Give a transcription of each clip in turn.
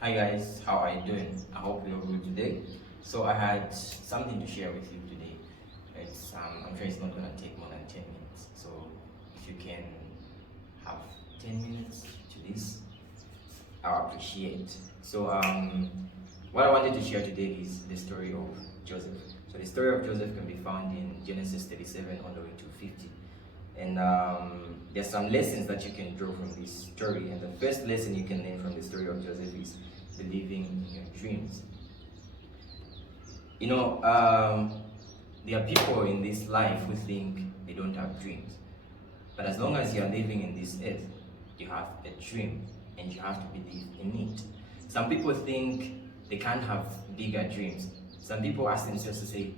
Hi guys, how are you doing? I hope you're good today. So I had something to share with you today. I'm sure it's not gonna take more than 10 minutes. So if you can have 10 minutes to this, I appreciate. What I wanted to share today is the story of Joseph. So the story of Joseph can be found in Genesis 37 all the way to 50. And there's some lessons that you can draw from this story. And the first lesson you can learn from the story of Joseph is believing in your dreams. You know, there are people in this life who think they don't have dreams. But as long as you are living in this earth, you have a dream and you have to believe in it. Some people think they can't have bigger dreams. Some people ask themselves to say,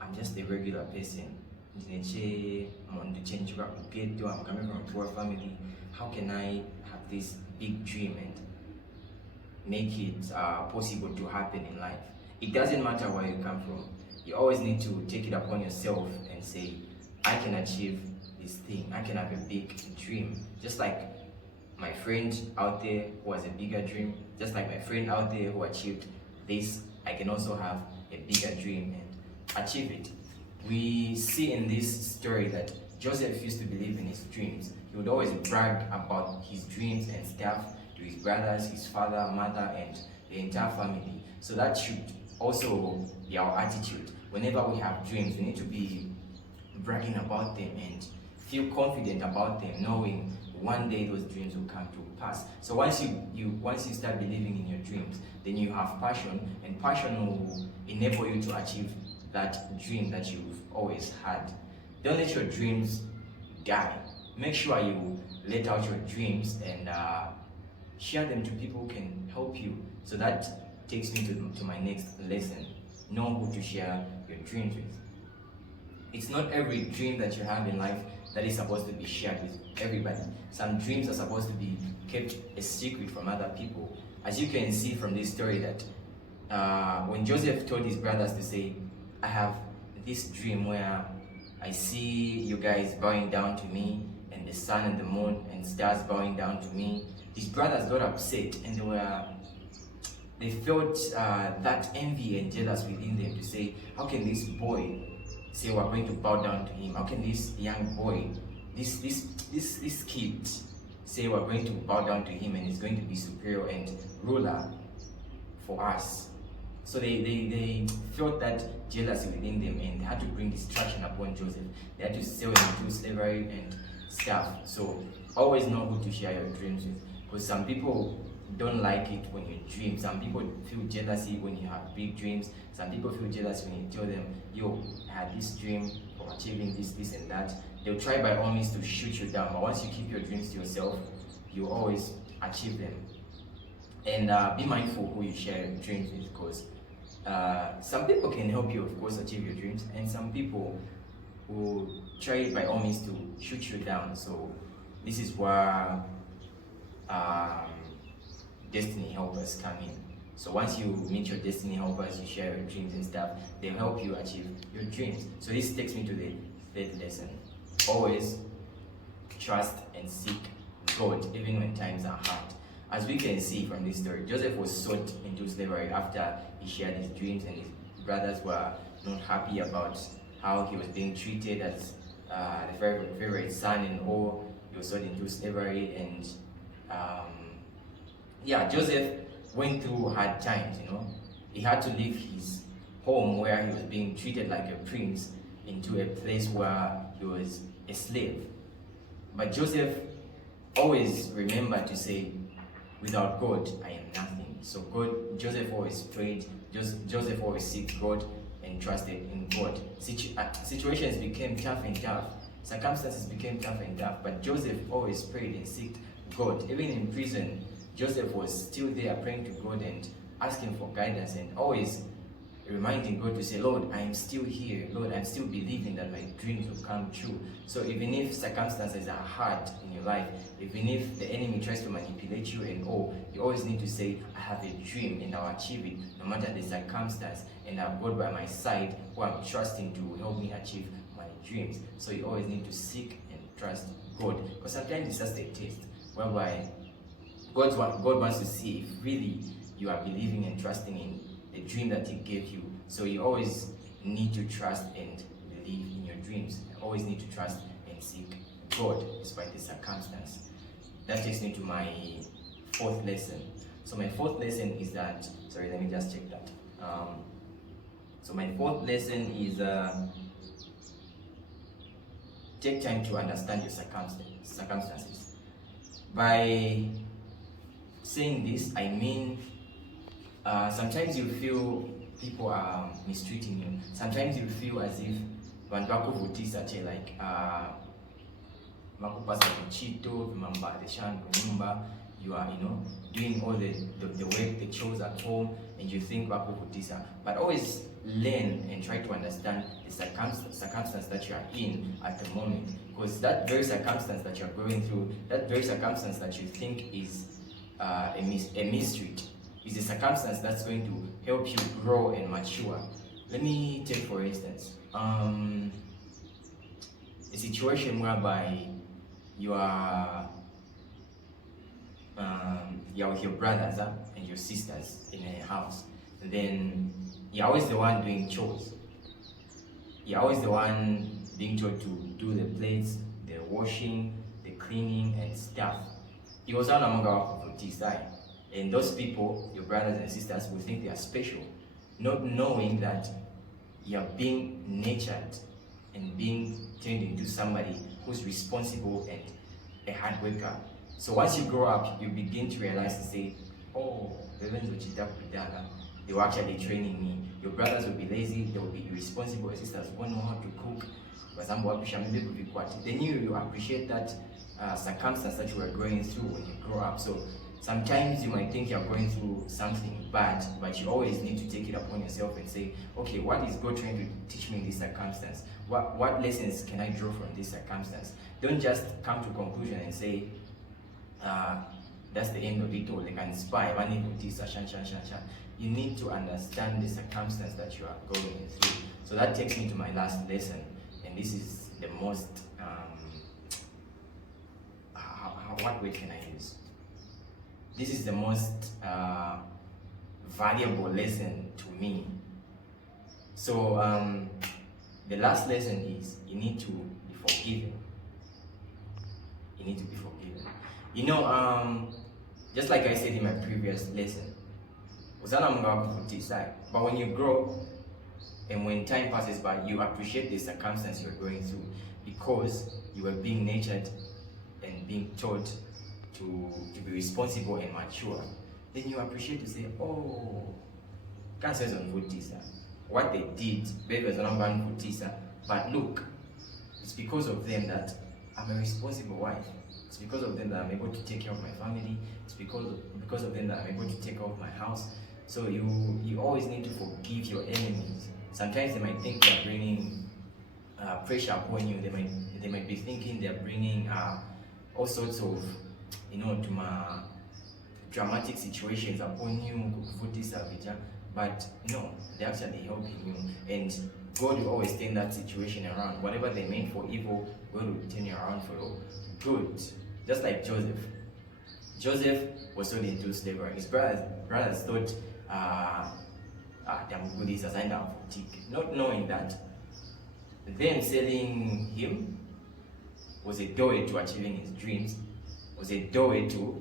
I'm just a regular person. I'm coming from a poor family. How can I have this big dream and make it possible to happen in life? It doesn't matter where you come from. You always need to take it upon yourself and say, I can achieve this thing. I can have a big dream. Just like my friend out there who has a bigger dream, just like my friend out there who achieved this, I can also have a bigger dream and achieve it. We see in this story that Joseph used to believe in his dreams. He would always brag about his dreams and stuff to his brothers, his father, mother, and the entire family. So that should also be our attitude. Whenever we have dreams, we need to be bragging about them and feel confident about them, knowing one day those dreams will come to pass. So once you start believing in your dreams, then you have passion, and passion will enable you to achieve that dream that you've always had. Don't let your dreams die. Make sure you let out your dreams and share them to people who can help you. So that takes me to my next lesson. Know who to share your dreams with. It's not every dream that you have in life that is supposed to be shared with everybody. Some dreams are supposed to be kept a secret from other people. As you can see from this story that when Joseph told his brothers to say, I have this dream where I see you guys bowing down to me, and the sun and the moon and stars bowing down to me. His brothers got upset, and they felt that envy and jealous within them to say, how can this boy say we're going to bow down to him? How can this young boy, this kid say we're going to bow down to him and he's going to be superior and ruler for us? So they felt that jealousy within them, and they had to bring distraction upon Joseph. They had to sell him into slavery and stuff. So always know who to share your dreams with, because some people don't like it when you dream. Some people feel jealousy when you have big dreams. Some people feel jealous when you tell them, yo, I had this dream of achieving this and that. They'll try by all means to shoot you down, but once you keep your dreams to yourself, you always achieve them. And be mindful who you share your dreams with, because some people can help you, of course, achieve your dreams, and some people will try by all means to shoot you down. So this is where destiny helpers come in. So once you meet your destiny helpers, you share your dreams and stuff, they'll help you achieve your dreams. So this takes me to the third lesson. Always trust and seek God, even when times are hard. As we can see from this story, Joseph was sold into slavery after he shared his dreams, and his brothers were not happy about how he was being treated as the favorite son and all. He was sold into slavery, and Joseph went through hard times, He had to leave his home where he was being treated like a prince into a place where he was a slave. But Joseph always remembered to say, without God, I am nothing. So Joseph always prayed, Joseph always seeked God and trusted in God. Situations became tough and tough. Circumstances became tough and tough, but Joseph always prayed and seeked God. Even in prison, Joseph was still there praying to God and asking for guidance, and always reminding God to say, Lord, I am still here. Lord, I'm still believing that my dreams will come true. So even if circumstances are hard in your life, even if the enemy tries to manipulate you and all, you always need to say, I have a dream and I'll achieve it no matter the circumstance, and I've God by my side who I'm trusting to help me achieve my dreams. So you always need to seek and trust God, because sometimes it's just a test whereby God wants to see if really you are believing and trusting in the dream that He gave you. So you always need to trust and believe in your dreams. You always need to trust and seek God despite the circumstance. That takes me to my fourth lesson. So my fourth lesson is that, sorry, let me just check that. So my fourth lesson is take time to understand your circumstances. By saying this, I mean sometimes you feel people are mistreating you. Sometimes you feel as if like makupasa vichito, vimamba deshango nyumba, you are, doing all the work, the chores at home, and you think bakuvutisa. But always learn and try to understand the circumstance that you are in at the moment. Because that very circumstance that you are going through, that very circumstance that you think is a mystery, is a circumstance that's going to help you grow and mature. Let me take, for instance, a situation whereby you are with your brothers and your sisters in a house. Then you're always the one doing chores. You're always the one being told to do the plates, the washing, the cleaning and stuff. It was on among our community side. And those people, your brothers and sisters, will think they are special, not knowing that you are being nurtured and being turned into somebody who's responsible and a hard worker. So once you grow up, you begin to realize to say, oh, they were actually training me. Your brothers will be lazy, they will be irresponsible, your sisters won't know how to cook. Then you appreciate that circumstance that you were going through when you grow up. So sometimes you might think you're going through something bad, but you always need to take it upon yourself and say, okay, what is God trying to teach me in this circumstance? What lessons can I draw from this circumstance? Don't just come to a conclusion and say, that's the end of it all. They can inspire. You need to understand the circumstance that you are going through. So that takes me to my last lesson, and this is the most, what word can I use? This is the most valuable lesson to me. So the last lesson is you need to be forgiven. You need to be forgiven. Just like I said in my previous lesson, but when you grow and when time passes by, you appreciate the circumstance you're going through because you are being nurtured and being taught to be responsible and mature. Then you appreciate to say, oh, cancers on Vutisa. What they did, but look, it's because of them that I'm a responsible wife. It's because of them that I'm able to take care of my family. It's because of them that I'm able to take care of my house. So you always need to forgive your enemies. Sometimes they might think they're bringing pressure upon you. They might be thinking they're bringing all sorts of, dramatic situations upon you, but no, they're actually helping you. And God will always turn that situation around. Whatever they meant for evil, God will turn it around for good. Just like Joseph. Joseph was sold into slavery. His brothers thought not knowing that them selling him was a doorway to achieving his dreams, was a doorway to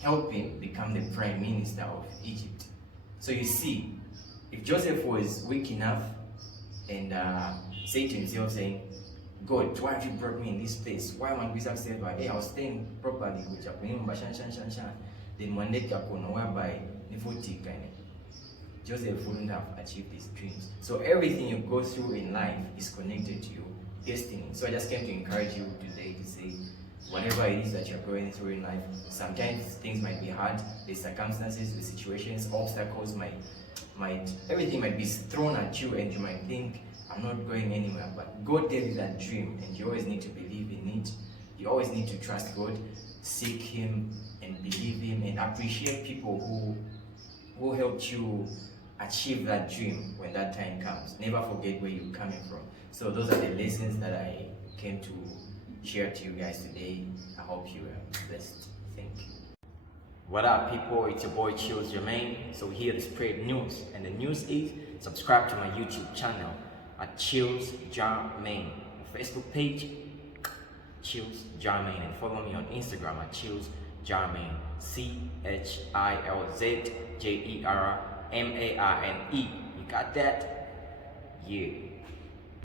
help him become the prime minister of Egypt. So you see, if Joseph was weak enough and say to himself saying, God, why have you brought me in this place? Why am I successful? Hey, I was staying properly with then one day whereby Joseph wouldn't have achieved his dreams. So everything you go through in life is connected to your destiny. So I just came to encourage you today to say, whatever it is that you're going through in life, sometimes things might be hard, the circumstances, the situations, obstacles everything might be thrown at you and you might think, I'm not going anywhere. But God gave you that dream and you always need to believe in it. You always need to trust God, seek Him and believe Him and appreciate people who helped you achieve that dream when that time comes. Never forget where you're coming from. So those are the lessons that I came to share to you guys today. I hope you are blessed. Thank you. What up, people? It's your boy Chills Jermaine. So we're here to spread news, and the news is subscribe to my YouTube channel at Chills Jermaine, Facebook page Chills Jermaine, and follow me on Instagram at Chills Jermaine, ChilzJermaine. You got that? Yeah.